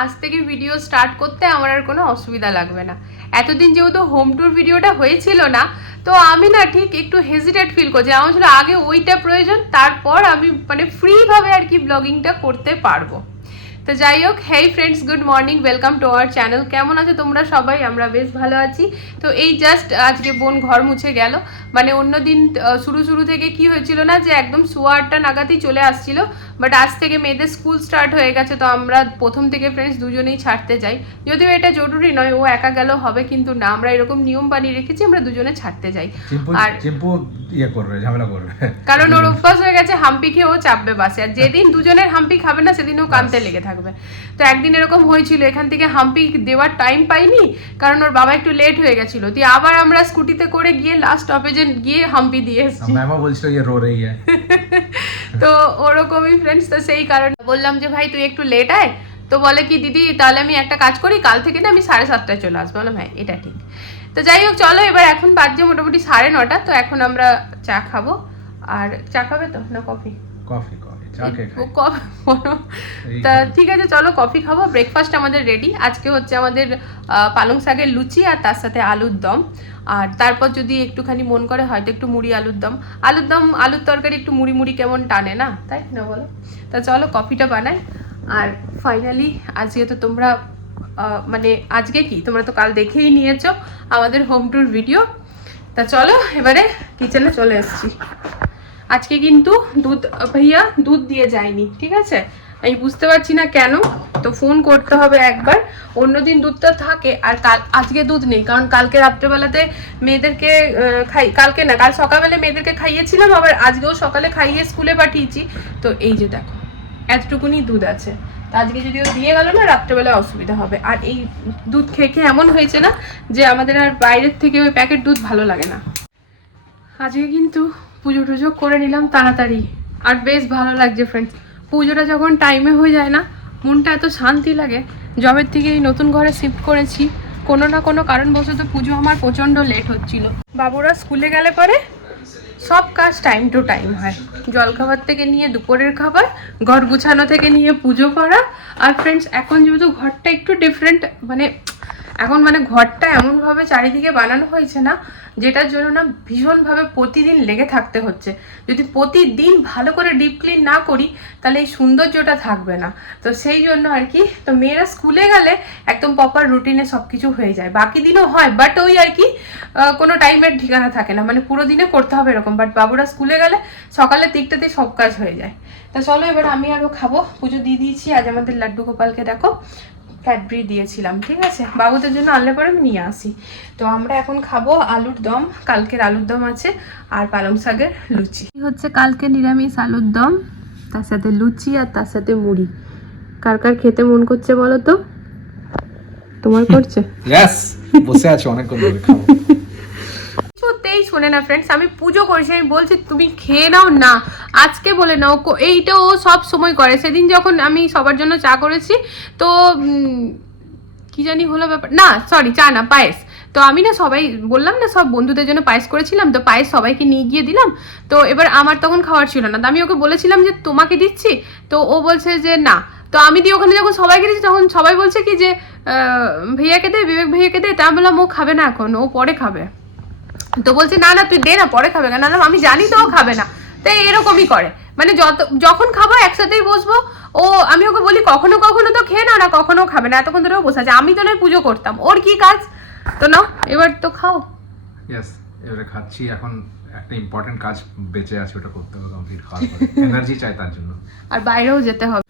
আজ থেকে video start করতে আমার আর কোনো অসুবিধা লাগবে না। এতদিন যেহেতু হোম ট্যুর ভিডিওটা হয়েছিল না, তো আমি না ঠিক একটু হেজিটেট ফিল করছি। আমার ছিল আগে ওইটা প্রয়োজন, তারপর আমি মানে ফ্রিভাবে আর কি ব্লগিংটা করতে পারব। তো যাই হোক hey friends good morning welcome to our channel কেমন আছো তোমরা সবাই? আমরা বেশ ভালো আছি। তো এই জাস্ট আজকে বোন ঘর মুছে গেল। মানে অন্যদিন আহ, শুরু শুরু থেকে কি হয়েছিল না যে একদম সোয়া আটটা নাগাদই চলে আসছিল। বাট আজ থেকে মেয়েদের স্কুল স্টার্ট হয়ে গেছে তো আমরা প্রথম থেকে ফ্রেন্ডস দুজনেই ছাড়তে যাই। যদিও এটা জরুরি নয় ও একা গেলেও হবে কিন্তু না আমরা এরকম নিয়ম বানিয়ে রেখেছি আমরা দুজনে ছাড়তে যাই। আর ইয়ে করবে ঝামেলা করবে। কারণ ওর অভ্যাস হয়ে গেছে হাম্পি খেয়ে ও চাপবে বাসে আর যেদিন দুজনের হাম্পি খাবে না সেদিন ও কানতে লেগে থাকবে। তো একদিন এরকম হয়েছিল এখান থেকে হাম্পি দেওয়ার টাইম পাইনি কারণ ওর বাবা একটু লেট হয়ে গেছিল। দিয়ে আবার আমরা স্কুটিতে করে গিয়ে লাস্ট স্টপেজে গিয়ে হাম্পি দিয়ে এসেছি। ম্যামও বলছিল ইয়ে রো তো ওরকমই ফ্রেন্ডস তো সেই কারণে বললাম যে ভাই তুই একটু লেট আয়। তো বলে কি দিদি তাহলে আমি একটা কাজ করি কাল থেকে না আমি সাড়ে সাতটায় চলে আসব। বললাম হ্যাঁ এটা ঠিক। তো যাই হোক চলো এবার এখন বাজছে মোটামুটি সাড়ে নটা তো এখন আমরা চা খাব। আর চা খাবে তো? না কফি কফি কফি তা ঠিক আছে চলো কফি খাব। ব্রেকফাস্ট আমাদের রেডি আজকে হচ্ছে আমাদের পালং শাকের লুচি আর তার সাথে আলুর দম। আর তারপর যদি একটুখানি মন করে হয়তো একটু মুড়ি আলুর দম। আলুর দম আলুর তরকারি একটু মুড়ি মুড়ি কেমন টানে না? তাই না বলো? তা চলো কফিটা বানাই। আর ফাইনালি আজকে তো তোমরা মানে আজকে কি? তোমরা তো কাল দেখেই নিয়েছো আমাদের হোম ট্যুর ভিডিও তা চলো এবারে কিচেনে চলে এসেছি। আজকে কিন্তু দুধ, ভাইয়া দুধ দিয়ে যায়নি, ঠিক আছে? আমি বুঝতে পারছি না কেন, তো ফোন করতে হবে একবার। অন্যদিন দুধটা থাকে, আর কাল, আজকে দুধ নেই, কারণ কালকে রাত্রেবেলাতে মেয়েদেরকে খাই, কালকে না, কাল সকালবেলা মেয়েদেরকে খাইয়েছিলাম, আবার আজকেও সকালে খাইয়ে স্কুলে পাঠিয়েছি। তো এই যে দেখো, এতটুকুনি দুধ আছে। তো আজকে যদি ও দিয়ে গেল না রাত্রেবেলা অসুবিধা হবে। আর এই দুধ খেয়ে খেয়ে এমন হয়েছে না, যে আমাদের আর বাইরের থেকে ওই প্যাকেট দুধ ভালো লাগে না। আজকে কিন্তু পুজো টুজো করে নিলাম তাড়াতাড়ি। আর বেশ ভালো লাগছে ফ্রেন্ডস পুজোটা যখন টাইমে হয়ে যায় না, মনটা এত শান্তি লাগে। জবের থেকে এই নতুন ঘরে শিফট করেছি। কোনো না কোনো কারণবশত পুজো আমার প্রচণ্ড লেট হচ্ছিল। বাবুরা স্কুলে গেলে পরে সব কাজ টাইম টু টাইম হয়। জলখাবার থেকে নিয়ে দুপুরের খাবার, ঘর গুছানো থেকে নিয়ে পুজো করা। আর ফ্রেন্ডস এখন যেহেতু ঘরটা একটু ডিফারেন্ট মানে এখন মানে ঘরটা এমনভাবে চারিদিকে বানানো হয়েছে না, যেটার জন্য না ভীষণভাবে প্রতিদিন লেগে থাকতে হচ্ছে। যদি প্রতিদিন ভালো করে ডিপ ক্লিন না করি, তাহলে এই সৌন্দর্যটা থাকবে না। তো সেই জন্য আর কি, তো মেয়েরা স্কুলে গেলে একদম প্রপার রুটিনে সব কিছু হয়ে যায়। বাকি দিনও হয় বাট ওই আর কি কোনো টাইমের ঠিকানা থাকে না। মানে পুরো দিনে করতে হবে এরকম বাট বাবুরা স্কুলে গেলে সকালের দিকটাতে সব কাজ হয়ে যায়। তা চলো এবার আমি আরও খাব। পুজো দিয়ে দিয়েছি, আজ আমাদের লাড্ডু গোপালকে দেখো। ক্যাডবেরি দিয়েছিলাম ঠিক আছে? বাবুদের জন্য আনলে পরে আমি নিয়ে আসি। তো আমরা এখন খাব আলুর দম কালকের আলুর দম আছে আর পালং শাকের লুচি। হচ্ছে কালকে নিরামিষ আলুর দম তার সাথে লুচি আর তার সাথে মুড়ি। কার কার খেতে মন করছে বলো তো? তোমার করছে? বসে আছে অনেকক্ষণ ধরে খাব। কিছুতেই শোনে না ফ্রেন্ডস আমি পুজো করেছি, আমি বলছি তুমি খেয়ে নাও না। আজকে বলে নাও এইটা ও সব সময় করে। সেদিন যখন আমি সবার জন্য চা করেছি, তো কি জানি হলো ব্যাপার না সরি চা না, পায়েস। তো আমি না সবাই বললাম না, সব বন্ধুদের জন্য পায়েস করেছিলাম, তো পায়েস সবাইকে নিয়ে গিয়ে দিলাম। তো এবার আমার তখন খাওয়ার ছিল না। তো আমি ওকে বলেছিলাম যে, তোমাকে দিচ্ছি? তো ও বলছে যে, না। তো আমি দিয়ে ওখানে যখন সবাইকে দিচ্ছি তখন সবাই বলছে কি যে ভাইয়াকে দে, বিবেক ভাইয়াকে দে। তা বললাম, ও খাবে না এখন, ও পরে খাবে। তো বলছে না না তুই দে না পরে খাবে। কেন? না আমি জানি তো ও খাবে না। তো এরকমই করে। মানে যত যখন খাব একসাথেই বসবো ও আমি ওকে বলি কখনো কখনো তো খেয়ে নাও না কখনো খাবে না। এতক্ষণ ধরেও বসে আছে। আমি তো নয় পুজো করতাম। ওর কি কাজ? তো না এবার তো খাও। ইয়েস এবারে খাচ্ছি। এখন একটা ইম্পর্টেন্ট কাজ বেঁচে আছে ওটা করতে হবে কমপ্লিট খাওয়ার পরে। এনার্জি চাই তার জন্য। আর বাইরেও যেতে হবে।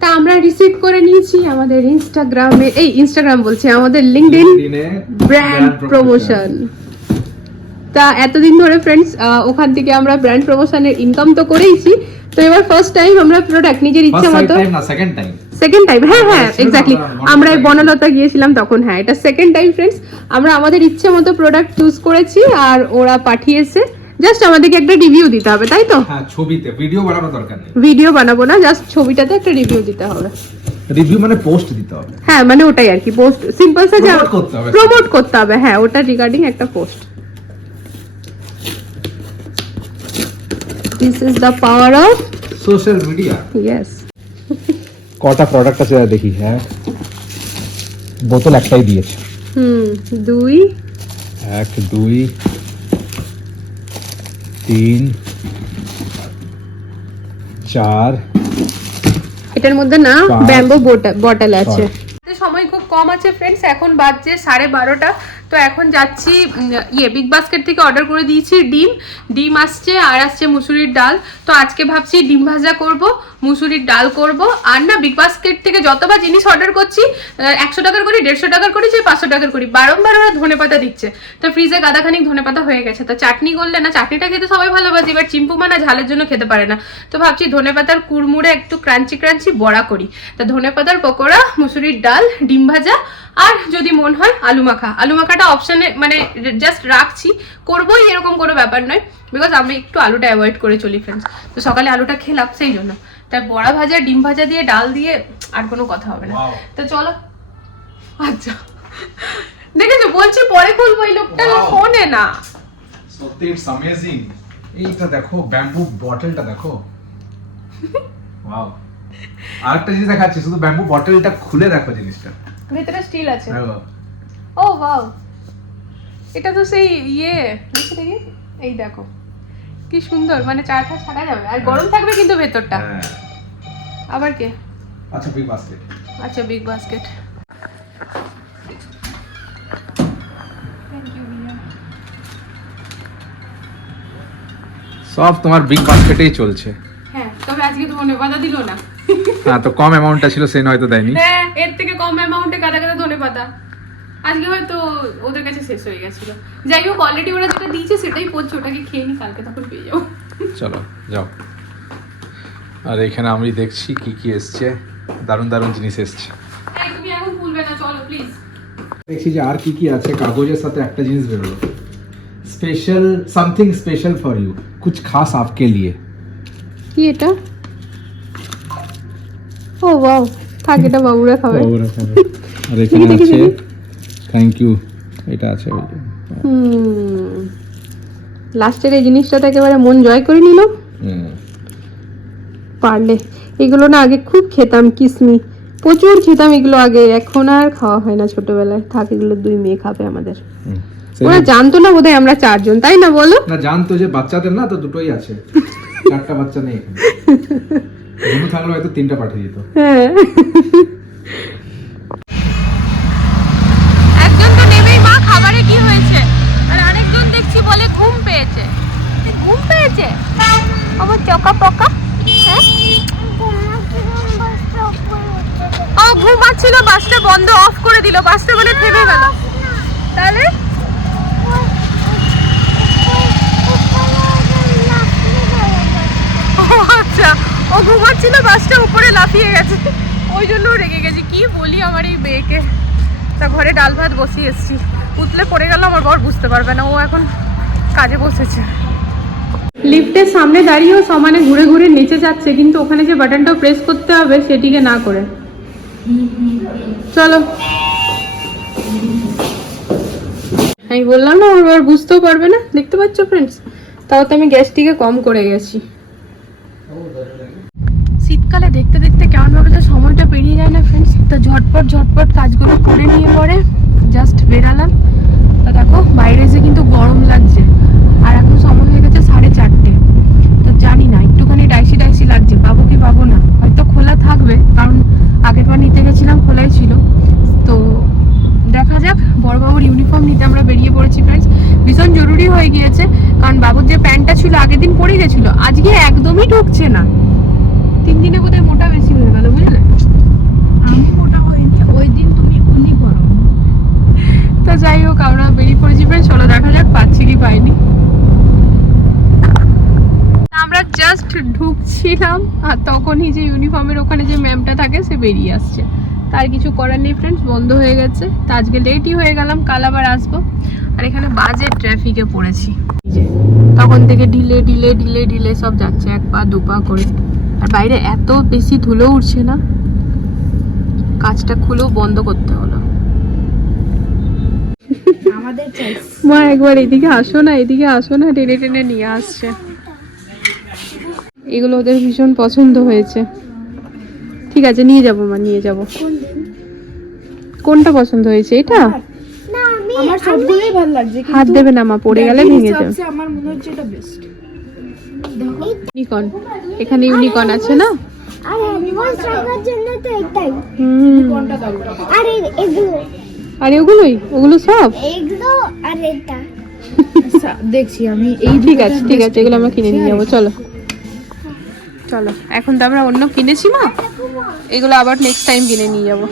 তা আমরা রিসিভ করে নিয়েছি আমাদের ইনস্টাগ্রামে এই ইনস্টাগ্রাম বলছি আমাদের লিঙ্কডইন ব্র্যান্ড প্রমোশন তা এতদিন ধরে ফ্রেন্ডস ওখান থেকে আমরা ব্র্যান্ড প্রমোশনের ইনকাম তো করেইছি। তো এবার ফার্স্ট টাইম আমরা প্রোডাক্ট নিজের ইচ্ছে মতো সেকেন্ড টাইম সেকেন্ড টাইম হ্যাঁ হ্যাঁ এক্স্যাক্টলি আমরা এই বনলতা গিয়েছিলাম তখন হ্যাঁ এটা সেকেন্ড টাইম ফ্রেন্ডস আমরা আমাদের ইচ্ছে মতো প্রোডাক্ট চুজ করেছি আর ওরা পাঠিয়েছে। জাস্ট আমাদেরকে একটা রিভিউ দিতে হবে তাই তো? হ্যাঁ ছবিতে ভিডিও বানানোর দরকার নেই। ভিডিও বানাবো না জাস্ট ছবিটাতে একটা রিভিউ দিতে হবে। রিভিউ মানে পোস্ট দিতে হবে। হ্যাঁ মানে ওটাই আর কি পোস্ট সিম্পল সা Promote করতে হবে। প্রমোট করতে হবে হ্যাঁ ওটা রিগার্ডিং একটা post this is the power of social media yes কটা প্রোডাক্ট আছে দেখি হ্যাঁ? বোতল একটাই দিয়েছে। হুম দুই। এক দুই তিন চার এটার মধ্যে না ব্যাম্বো বটল আছে। সময় খুব কম আছে ফ্রেন্ডস এখন বাজছে সাড়ে বারোটা। তো এখন যাচ্ছি ইয়ে বিগ বাস্কেট থেকে অর্ডার করে দিয়েছি ডিম। ডিম আসছে আর আসছে মুসুরির ডাল। তো আজকে ভাবছি ডিম ভাজা করব, মুসুরির ডাল করব, আর না বিগ বাস্কেট থেকে যতবার জিনিস অর্ডার করছি একশো টাকার করি, দেড়শো টাকার করি, যে পাঁচশো টাকার করি। বারংবার ওরা ধনে পাতা দিচ্ছে। তো ফ্রিজে গাদাখানিক ধনে পাতা হয়ে গেছে। তো চাটনি করলে না, চাটনিটা খেতে সবাই ভালোবাসি, এবার চিম্পু মানা ঝালের জন্য খেতে পারে না। তো ভাবছি ধনে পাতার কুড়মুড়ে একটু ক্রাঞ্চি ক্রাঞ্চি বড়া করি। তা ধনে পাতার পকোড়া, মুসুরির ডাল, ডিম ভাজা, আর যদি মন হয়, আলু মাখা। আলু মাখাটা অপশানে মানে জাস্ট রাখছি। করবোই এরকম কোনো ব্যাপার নয়। বিকজ আমি একটু আলুটা অ্যাভয়েড করে চলি ফ্রেন্ডস তো সকালে আলুটা খেলাম সেই জন্য। তাই বড়া ভাজা ডিম ভাজা দিয়ে ডাল দিয়ে আর কোনো কথা হবে না। তো চলো। আচ্ছা। দেখেছ বলছি পরে খুলবো এই লোকটা ফোনে না। সত্যি ইটস অ্যামেজিং এইটা দেখো ব্যাম্বু বটলটা দেখো। ওয়াও আরেকটা জিনিস দেখাচ্ছি শুধু ব্যাম্বু বটলটা খুলে দেখো জিনিসটা। ভেতরে স্টিল আছে। ও ওয়াও এটা তো সেই ইয়ে এই দেখো। কি সুন্দর মানে চাটা ছাড়া যাবে। আর গরম থাকবে কিন্তু ভেতরটা। হ্যাঁ। আবার কে? আচ্ছা বিগ বাস্কেট আচ্ছা বিগ বাস্কেট সব তোমার বিগ বাস্কেটেই চলছে। হ্যাঁ তবে আজকে ধনে পাতা দিল না। হ্যাঁ তো কম অ্যামাউন্টটা ছিল সেই হয়তো দেয়নি। হ্যাঁ এর থেকে কম অ্যামাউন্টে কাদা কাদা ধনে পাতা। আজকে হয়তো ওদের কাছে শেষ হয়ে গেছিল। যাই হোক অলরেডি ওরা যেটা দিয়েছে সেটাই করছে ওটাকে খেয়ে নি কালকে তখন পেয়ে যাব। চলো যাও। আর এখানে আমি দেখছি কি কি এসছে। দারুণ দারুণ জিনিস এসছে। তুমি এখন ভুলবে না চলো প্লিজ দেখছি যে আর কি কি আছে কাগজের সাথে একটা জিনিস বেরোলো। Special something special for you কুছ খাস আপকে লিয়ে। কি এটা? ও ওয়াও থাক এটা বাবুরা খাবে। ওরা খাবে। আর এখানে আছে। থ্যাংক ইউ এটা আছে ওই লাস্টের এই জিনিসটাতে একেবারে মন জয় করে নিল। হুম। পারলে। এগুলো না আগে খুব খেতাম কিসমি। প্রচুর খেতাম এগুলো আগে। এখন আর খাওয়া হয় না ছোটবেলায়। থাক এগুলো দুই মেয়ে খাবে আমাদের। ওরা জানতো না বোধহয় আমরা চারজন তাই না বলো? না জানতো যে বাচ্চাদের না তো দুটোই আছে। চারটা বাচ্চা নেই এখানে। থাকলে হয়তো তিনটা পাঠিয়ে দিত। হ্যাঁ একজন তো নেবেই মা খাবারে কি হয়েছে আর আরেকজন দেখছি বলে ঘুম পেয়েছে। ঘুম পেয়েছে? আমার চকা পকা? হ্যাঁ? ও ঘুমাচ্ছিল বাসটা বন্ধ অফ করে দিল। বাসটা মানে থেমে গেল। তাহলে? আচ্ছা। ও ঘুমাচ্ছিল বাসটা উপরে লাফিয়ে গেছে। ওই জন্য রেগে গেছি। কি বলি আমার এই মেয়েকে? তা ঘরে ডাল ভাত বসিয়ে এসছি। উতলে পড়ে গেল, আমার বর বুঝতে পারবে না। ও এখন কাজে বসেছে। লিফটের সামনে দাঁড়িয়েও সমানে ঘুরে ঘুরে নিচে যাচ্ছে, কিন্তু ওখানে যে বাটনটা প্রেস করতে হবে সেটিকে না করে। চলো। আমি বললাম না, ওর বুঝতেও পারবে না। দেখতে পাচ্ছ ফ্রেন্ডস তাও তো আমি গ্যাসটিকে কম করে গেছি। শীতকালে দেখতে দেখতে কেমন ভাবে যে সময়টা পেরিয়ে যায় না ফ্রেন্ডস তো ঝটপট ঝটপট কাজগুলো করে নিয়ে পরে জাস্ট বেরালাম। তা দেখো, বাইরে এসে কিন্তু গরম লাগছে। আর এখন সময় হয়ে গেছে সাড়ে চারটে। তো জানি না একটুখানি ডাইসি ডাইসি লাগছে পাবো কি পাবো না। হয়তো খোলা থাকবে কারণ আগের বার নিতে গেছিলাম খোলাই ছিল। তো দেখা যাক বড়বাবুর ইউনিফর্ম নিতে আমরা বেরিয়ে পড়েছি ফ্রেন্ডস ভীষণ জরুরি হয়ে গিয়েছে কারণ বাবুর যে প্যান্টটা ছিল আগের দিন পরে গেছিল আজকে একদমই ঢুকছে না। তিন দিনে বোধহয় মোটা বেশি হয়ে গেল বুঝলে? আমি মোটা হইনি ওই দিন তুমি উনি করো। তো যাই হোক আমরা বেরিয়ে পড়েছি ফ্রেন্ড চলো দেখা যাক পাচ্ছি কি পাইনি। আমরা জাস্ট ঢুকছিলাম আর তখনই যে ইউনিফর্মের ওখানে যে ম্যামটা থাকে সে বেরিয়ে আসছে। তার কিছু করার নেই ফ্রেন্ডস বন্ধ হয়ে গেছে। তো আজকে লেটই হয়ে গেলাম কাল আবার আসব। আর এখানে বাজে ট্রাফিকে পড়েছি। তখন থেকে ঢিলে ঢিলে ঢিলে ঢিলে সব যাচ্ছে এক পা দু পা করে। আর বাইরে এত বেশি ধুলো উঠছে না কাজটা খুলেও বন্ধ করতে হলো আমাদের মা একবার এদিকে আসো না এদিকে আসো না টেনে টেনে নিয়ে আসছে। এগুলো ওদের ভীষণ পছন্দ হয়েছে। ঠিক আছে নিয়ে যাব মা নিয়ে যাব। কোনটা পছন্দ হয়েছে এটা? আমার সবগুলোই ভালো লাগছে হাত দেবে না মা পড়ে গেলে ভেঙে যাবে। আমার মনে হচ্ছে এটা বেস্ট ইউনিকর্ন এখানে ইউনিকর্ন আছে না? আর ওগুলোই ওগুলো সব? আর আচ্ছা, দেখছি আমি এই ঠিক আছে ঠিক আছে এগুলো আমরা কিনে নিয়ে যাব চলো। চলো এখন তো আমরা অন্য কিনেছি মা। এগুলো আবার নেক্সট টাইম কিনে নিয়ে যাব।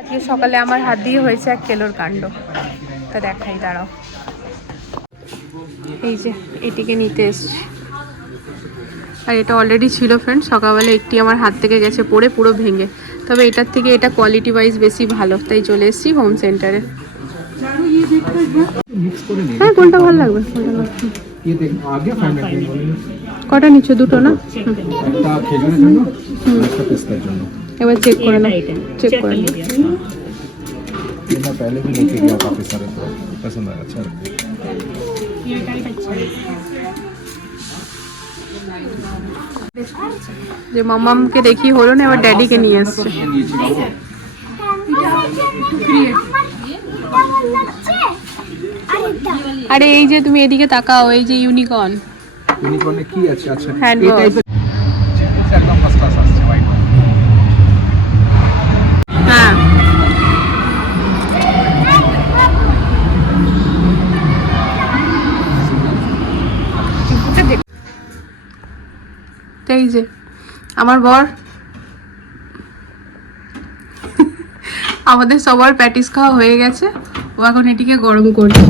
আজকে সকালে আমার হাত দিয়ে হয়েছে এক কেলোর কাণ্ড। তা দেখাই দাঁড়াও। এই যে এটিকে নিতে এসছি। আর এটা অলরেডি ছিল ফ্রেন্ড সকালবেলা একটি আমার হাত থেকে গেছে পড়ে পুরো ভেঙে। তবে এটার থেকে এটা কোয়ালিটি ওয়াইজ বেশি ভালো তাই চলে এসেছি হোম সেন্টারে নিই হ্যাঁ কোনটা ভালো লাগবে? কোনটা ভালো লাগবে? ये देख आगे फाइंड কটা নিচ্ছ দুটো না হুম। একটা খেজুরের জন্য আর একটা পেস্তার জন্য এবার চেক করে নাও চেক করে নাও ये मैं पहले भी लेके गया काफी सारे तो पसंद आया अच्छा लगा। যে মামামকে দেখি হলো না এবার ড্যাডিকে নিয়ে এসছে আরে এই যে তুমি এদিকে তাকাও এই যে ইউনিকর্ন ইউনিকর্নে কি আছে? আচ্ছা হ্যাঁ। এই যে আমার বর। আমাদের সবার প্যাটিস খাওয়া হয়ে গেছে। ও এখন এটিকে গরম করছে।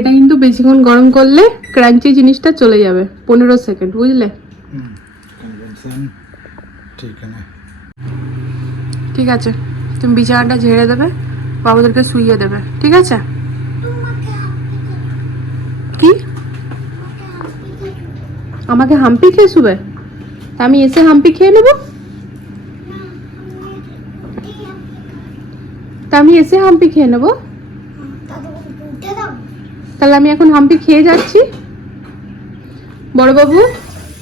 এটা কিন্তু বেশিক্ষণ গরম করলে ক্র্যাঞ্চি জিনিসটা চলে যাবে, পনেরো সেকেন্ড বুঝলে? ঠিক আছে, তুমি বিছানাটা ঝেড়ে দেবে, বাবাদেরকে শুইয়ে দেবে, ঠিক আছে? কি? আমাকে হাম্পি খেয়ে শুবে? আমি এসে হাম্পি খেয়ে নেব? তা আমি এসে হাম্পি খেয়ে নেব? তাহলে আমি এখন হাম্পি খেয়ে যাচ্ছি। বড়বাবু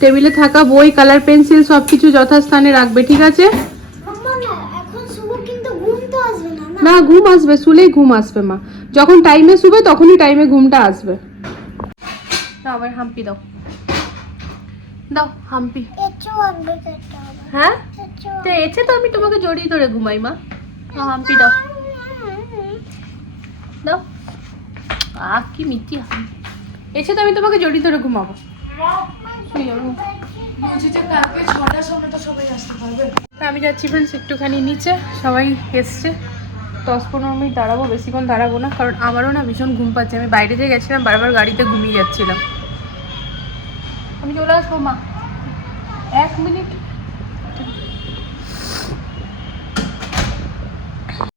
টেবিলে থাকা বই কালার পেন্সিল সব কিছু যথাস্থানে রাখবে ঠিক আছে? না এখন শুভ কিন্তু ঘুম আসবে না না? না ঘুম আসবে শুলেই ঘুম আসবে মা। যখন টাইমে শুবে তখনই টাইমে ঘুমটা আসবে। দাও আমার হাম্পি দাও। দাও হাম্পি। হ্যাঁ? তো এসে তো আমি তোমাকে জড়িয়ে ধরে ঘুমাই মা। হাম্পি দাও। দাও। আহ, কি মিথ্যি? এসে তো আমি তোমাকে জড়িয়ে ধরে ঘুমাবো। আমি যাচ্ছি ফ্রেন্ডস একটুখানি নিচে। সবাই এসছে। দশ পনেরো মিনিট দাঁড়াবো, বেশিক্ষণ দাঁড়াবো না, কারণ আমারও না ভীষণ ঘুম পাচ্ছে। আমি বাইরে দিয়ে গেছিলাম, বারবার গাড়িতে ঘুমিয়ে যাচ্ছিলাম। আমি চলে আসব, মা। এক মিনিট।